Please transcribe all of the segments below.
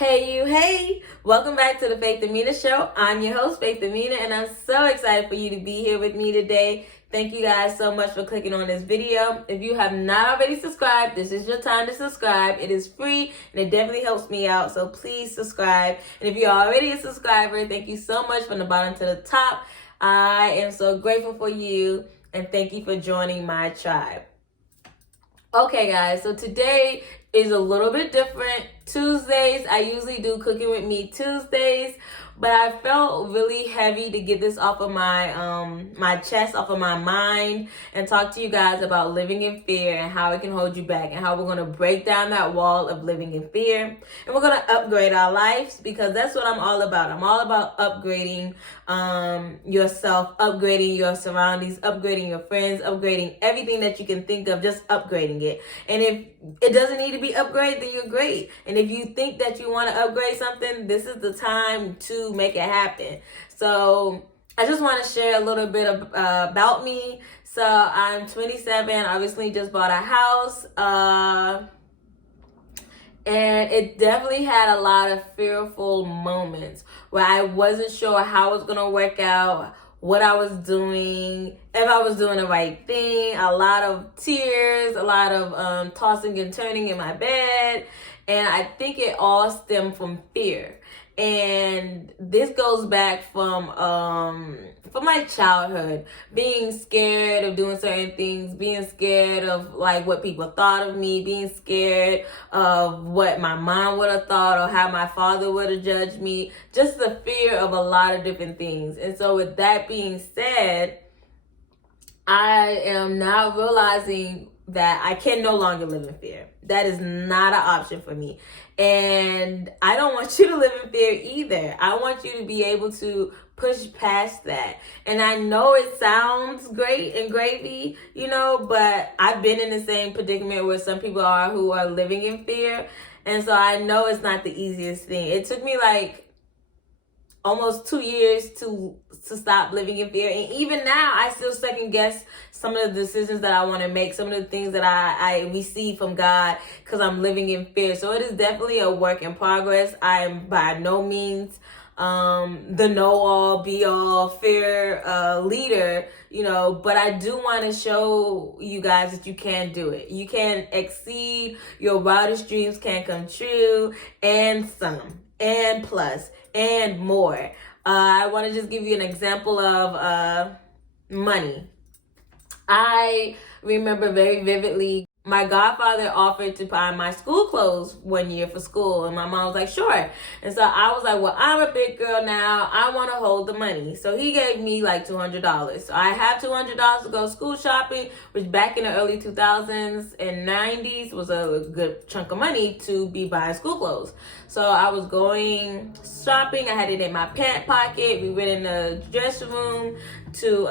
Hey you, hey! Welcome back to the Faith Amina Show. I'm your host, Faith Amina, and I'm so excited for you to be here with me today. Thank you guys so much for clicking on this video. If you have not already subscribed, this is your time to subscribe. It is free, and it definitely helps me out, so please subscribe. And if you're already a subscriber, thank you so much from the bottom to the top. I am so grateful for you, and thank you for joining my tribe. Okay guys, so today is a little bit different. Tuesdays, I usually do Cooking With Me Tuesdays, but I felt really heavy to get this off of my chest, off of my mind, and talk to you guys about living in fear and how it can hold you back, and how we're going to break down that wall of living in fear, and we're going to upgrade our lives, because that's what I'm all about. I'm all about upgrading yourself, upgrading your surroundings, upgrading your friends, upgrading everything that you can think of, just upgrading it. And if it doesn't need to be upgraded, then you're great. And if you think that you want to upgrade something, this is the time to make it happen. So I just want to share a little bit about me. So I'm 27. I recently just bought a house. And it definitely had a lot of fearful moments where I wasn't sure how it was going to work out, what I was doing, if I was doing the right thing, a lot of tears, a lot of tossing and turning in my bed. And I think it all stemmed from fear. And this goes back from my childhood, being scared of doing certain things, being scared of like what people thought of me, being scared of what my mom would have thought or how my father would have judged me, just the fear of a lot of different things. And so with that being said, I am now realizing that I can no longer live in fear. That is not an option for me. And I don't want you to live in fear either. I want you to be able to push past that. And I know it sounds great and gravy, but I've been in the same predicament where some people are who are living in fear. And so I know it's not the easiest thing. It took me like almost 2 years to stop living in fear. And even now, I still second guess some of the decisions that I want to make, some of the things that I receive from God, because I'm living in fear. So it is definitely a work in progress. I am by no means the know-all, be-all, fear leader, but I do want to show you guys that you can do it. You can exceed, your wildest dreams can come true, and some, and plus, and more. I want to just give you an example of money. I remember very vividly, my godfather offered to buy my school clothes one year for school, and my mom was like, sure. And so I was like, well, I'm a big girl now. I want to hold the money. So he gave me like $200. So I have $200 to go school shopping, which back in the early 2000s and 90s was a good chunk of money to be buying school clothes. So I was going shopping. I had it in my pant pocket. We went in the dressing room to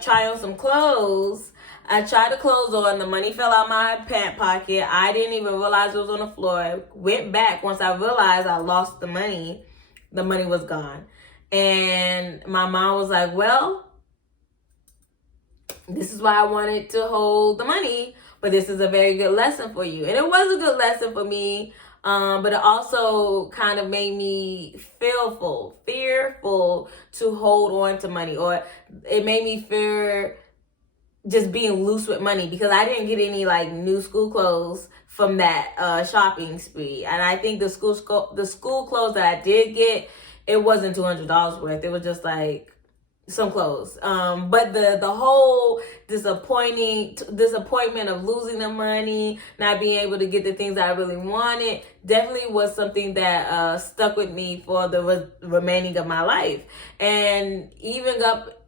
try on some clothes. I tried the clothes on. The money fell out my pant pocket. I didn't even realize it was on the floor. Went back. Once I realized I lost the money was gone. And my mom was like, well, this is why I wanted to hold the money, but this is a very good lesson for you. And it was a good lesson for me, but it also kind of made me fearful to hold on to money, or it made me fear just being loose with money, because I didn't get any like new school clothes from that shopping spree. And I think the school clothes that I did get, it wasn't $200 worth. It was just like some clothes. But the whole disappointment of losing the money, not being able to get the things that I really wanted, definitely was something that stuck with me for the remaining of my life. And even up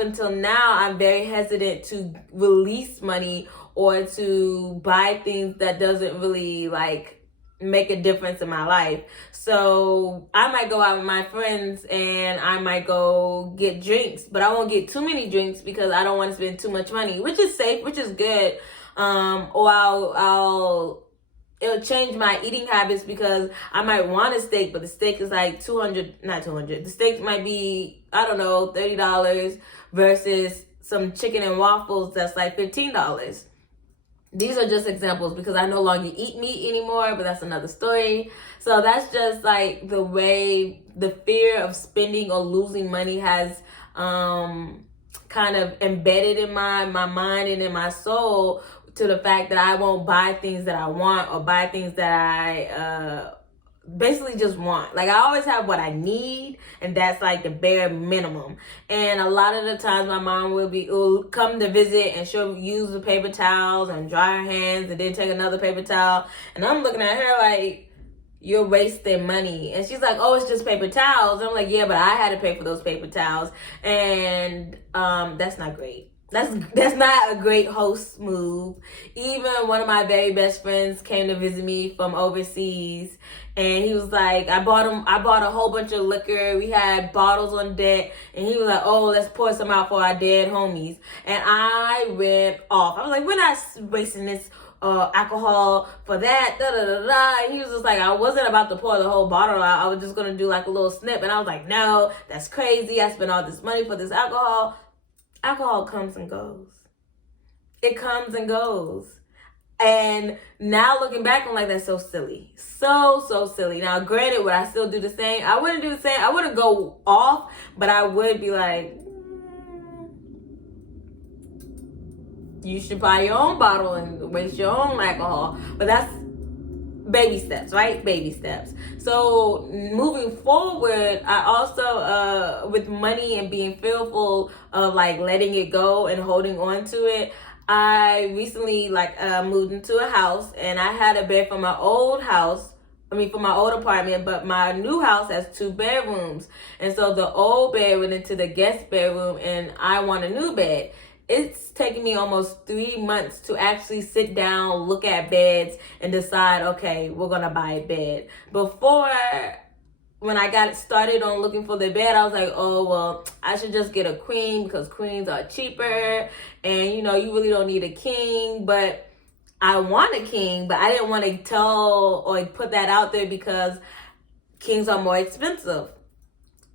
until now, I'm very hesitant to release money or to buy things that doesn't really like make a difference in my life. So I might go out with my friends and I might go get drinks, but I won't get too many drinks because I don't want to spend too much money, which is safe, which is good. Or it'll change my eating habits, because I might want a steak, but the steak is like the steak might be, I don't know, $30 versus some chicken and waffles that's like $15. These are just examples because I no longer eat meat anymore, but that's another story. So that's just like the way the fear of spending or losing money has kind of embedded in my mind and in my soul, to the fact that I won't buy things that I want or buy things that I basically just want. Like, I always have what I need, and that's like the bare minimum. And a lot of the times my mom will come to visit, and she'll use the paper towels and dry her hands and then take another paper towel, and I'm looking at her like, you're wasting money. And she's like, oh, it's just paper towels. And I'm like, yeah, but I had to pay for those paper towels, and that's not great. That's not a great host move. Even one of my very best friends came to visit me from overseas, and he was like, I bought a whole bunch of liquor. We had bottles on deck, and he was like, oh, let's pour some out for our dead homies. And I went off. I was like, we're not wasting this alcohol for that, da da da da. And he was just like, I wasn't about to pour the whole bottle out. I was just gonna do like a little snip. And I was like, no, that's crazy. I spent all this money for this alcohol. Alcohol comes and goes. It comes and goes. And now looking back, I'm like, that's so silly. So silly. Now, granted, would I still do the same? I wouldn't do the same. I wouldn't go off, but I would be like, you should buy your own bottle and waste your own alcohol. But that's baby steps, right? Baby steps. So moving forward, I also with money and being fearful of like letting it go and holding on to it, I recently moved into a house, and I had a bed from my old house. From my old apartment, but my new house has 2 bedrooms. And so the old bed went into the guest bedroom, and I want a new bed. It's taken me almost 3 months to actually sit down, look at beds, and decide, okay, we're going to buy a bed. Before, when I got started on looking for the bed, I was like, oh, well, I should just get a queen because queens are cheaper. And, you really don't need a king. But I want a king, but I didn't want to tell or put that out there because kings are more expensive.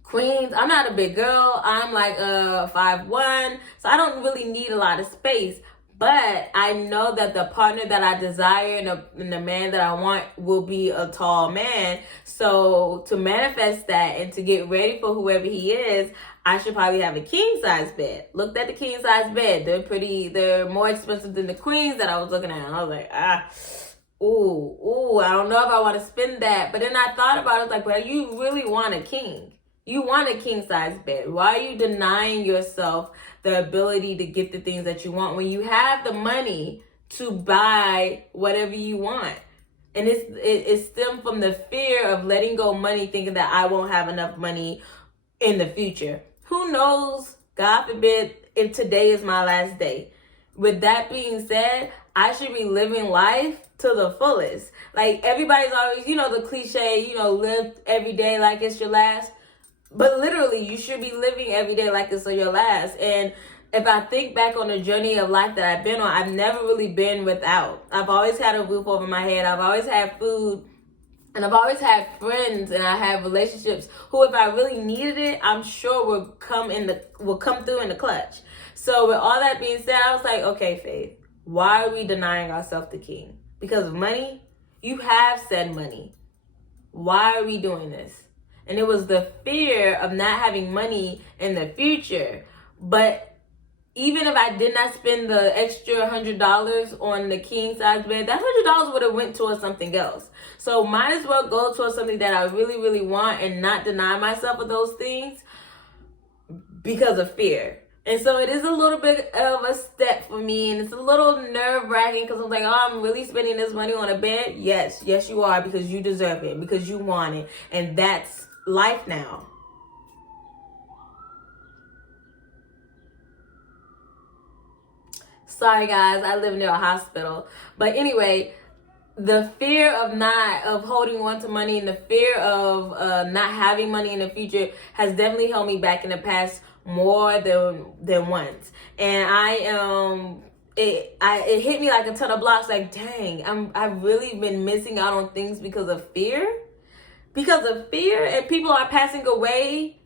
Queens, I'm not a big girl. I'm like 5'1", so I don't really need a lot of space. But I know that the partner that I desire and the man that I want will be a tall man. So to manifest that and to get ready for whoever he is, I should probably have a king size bed. Looked at the king size bed. They're more expensive than the queens that I was looking at. And I was like, I don't know if I want to spend that. But then I thought about it, like, but you really want a king. You want a king-size bed. Why are you denying yourself the ability to get the things that you want when you have the money to buy whatever you want? And it stems from the fear of letting go money, thinking that I won't have enough money in the future. Who knows? God forbid if today is my last day. With that being said, I should be living life to the fullest. Like, everybody's always, the cliche, live every day like it's your last. But literally, you should be living every day like it's your last. And if I think back on the journey of life that I've been on, I've never really been without. I've always had a roof over my head. I've always had food. And I've always had friends, and I have relationships who, if I really needed it, I'm sure will come through in the clutch. So with all that being said, I was like, okay, Faith, why are we denying ourselves the king? Because of money? You have said money. Why are we doing this? And it was the fear of not having money in the future. But even if I did not spend the extra $100 on the king size bed, that $100 would have went towards something else. So might as well go towards something that I really, really want and not deny myself of those things because of fear. And so it is a little bit of a step for me, and it's a little nerve-wracking because I'm like, oh, I'm really spending this money on a bed? Yes, you are, because you deserve it, because you want it. And that's life now. Sorry guys, I live near a hospital. But anyway, the fear of holding on to money and the fear of not having money in the future has definitely held me back in the past more than once. And it hit me like a ton of blocks. Like, dang, I've really been missing out on things because of fear. And people are passing away,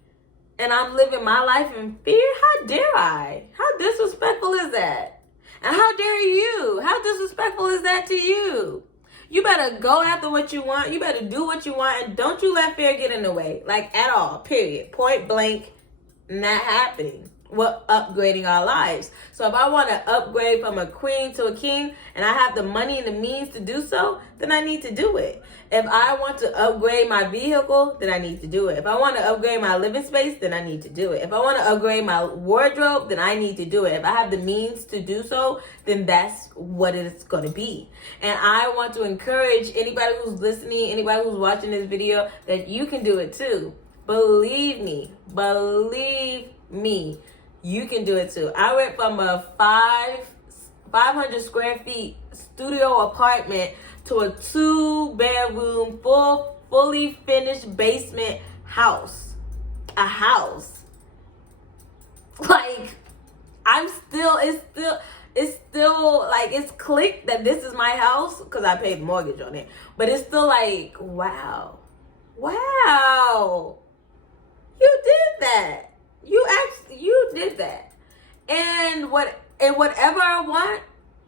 and I'm living my life in fear. How dare I? How disrespectful is that? And how dare you? How disrespectful is that to you? You better go after what you want. You better do what you want. And don't you let fear get in the way. Like, at all. Period. Point blank. Not happening. We're upgrading our lives. So if I want to upgrade from a queen to a king and I have the money and the means to do so, then I need to do it. If I want to upgrade my vehicle, then I need to do it. If I want to upgrade my living space, then I need to do it. If I want to upgrade my wardrobe, then I need to do it. If I have the means to do so, then that's what it's going to be. And I want to encourage anybody who's listening, anybody who's watching this video, that you can do it too. Believe me. Believe me. You can do it too. I went from a 500 square feet studio apartment to a 2-bedroom, fully finished basement house. A house. Like, it's still like, it's clicked that this is my house because I paid mortgage on it. But it's still like, wow. You did that. You did that. And whatever I want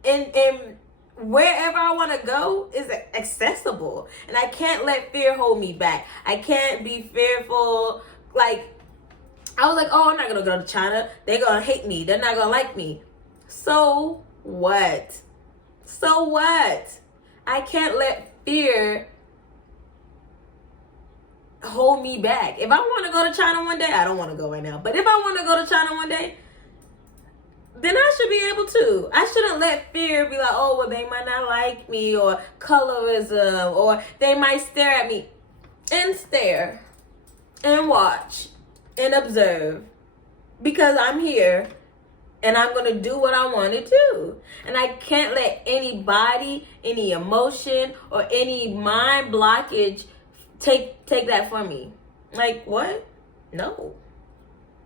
and wherever I want to go is accessible. And I can't let fear hold me back. I can't be fearful. Like, I was like, oh, I'm not going to go to China. They're going to hate me. They're not going to like me. So what? I can't let fear hold me back. If I want to go to China one day, I don't want to go right now, but if I want to go to China one day, then I should be able to. I shouldn't let fear be like, oh, well, they might not like me, or colorism, or they might stare at me. And stare and watch and observe, because I'm here and I'm going to do what I want to do. And I can't let anybody, any emotion, or any mind blockage take that from me. Like, what? No.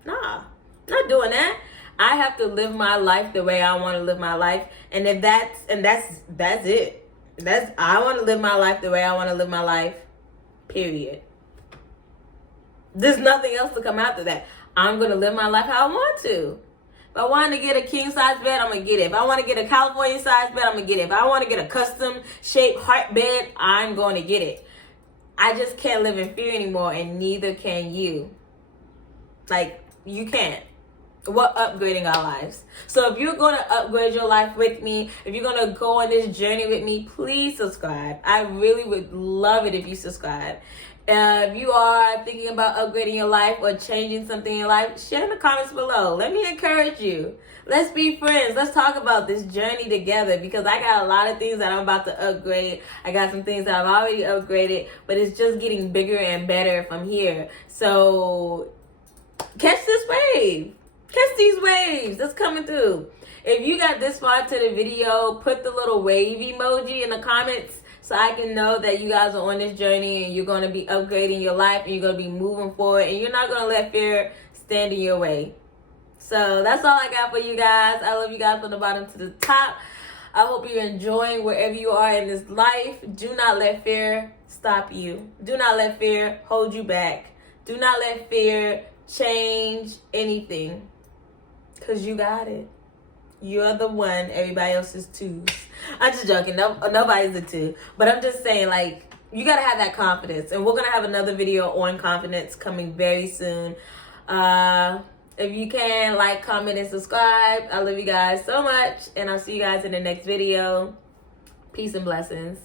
Nah. Not doing that. I have to live my life the way I want to live my life. And if that's it. I want to live my life the way I want to live my life. Period. There's nothing else to come after that. I'm going to live my life how I want to. If I want to get a king size bed, I'm going to get it. If I want to get a California size bed, I'm going to get it. If I want to get a custom shaped heart bed, I'm going to get it. I just can't live in fear anymore, and neither can you. Like, you can't. We're upgrading our lives. So if you're going to upgrade your life with me, if you're going to go on this journey with me, please subscribe. I really would love it if you subscribe. If you are thinking about upgrading your life or changing something in your life, share in the comments below. Let me encourage you. Let's be friends. Let's talk about this journey together, because I got a lot of things that I'm about to upgrade. I got some things that I've already upgraded, but it's just getting bigger and better from here. So catch this wave. Catch these waves that's coming through. If you got this far to the video, put the little wave emoji in the comments so I can know that you guys are on this journey and you're going to be upgrading your life and you're going to be moving forward and you're not going to let fear stand in your way. So that's all I got for you guys. I love you guys from the bottom to the top. I hope you're enjoying wherever you are in this life. Do not let fear stop you. Do not let fear hold you back. Do not let fear change anything. Because you got it. You're the one. Everybody else is twos. I'm just joking. Nobody's a two. But I'm just saying, like, you got to have that confidence. And we're going to have another video on confidence coming very soon. If you can, like, comment, and subscribe. I love you guys so much. And I'll see you guys in the next video. Peace and blessings.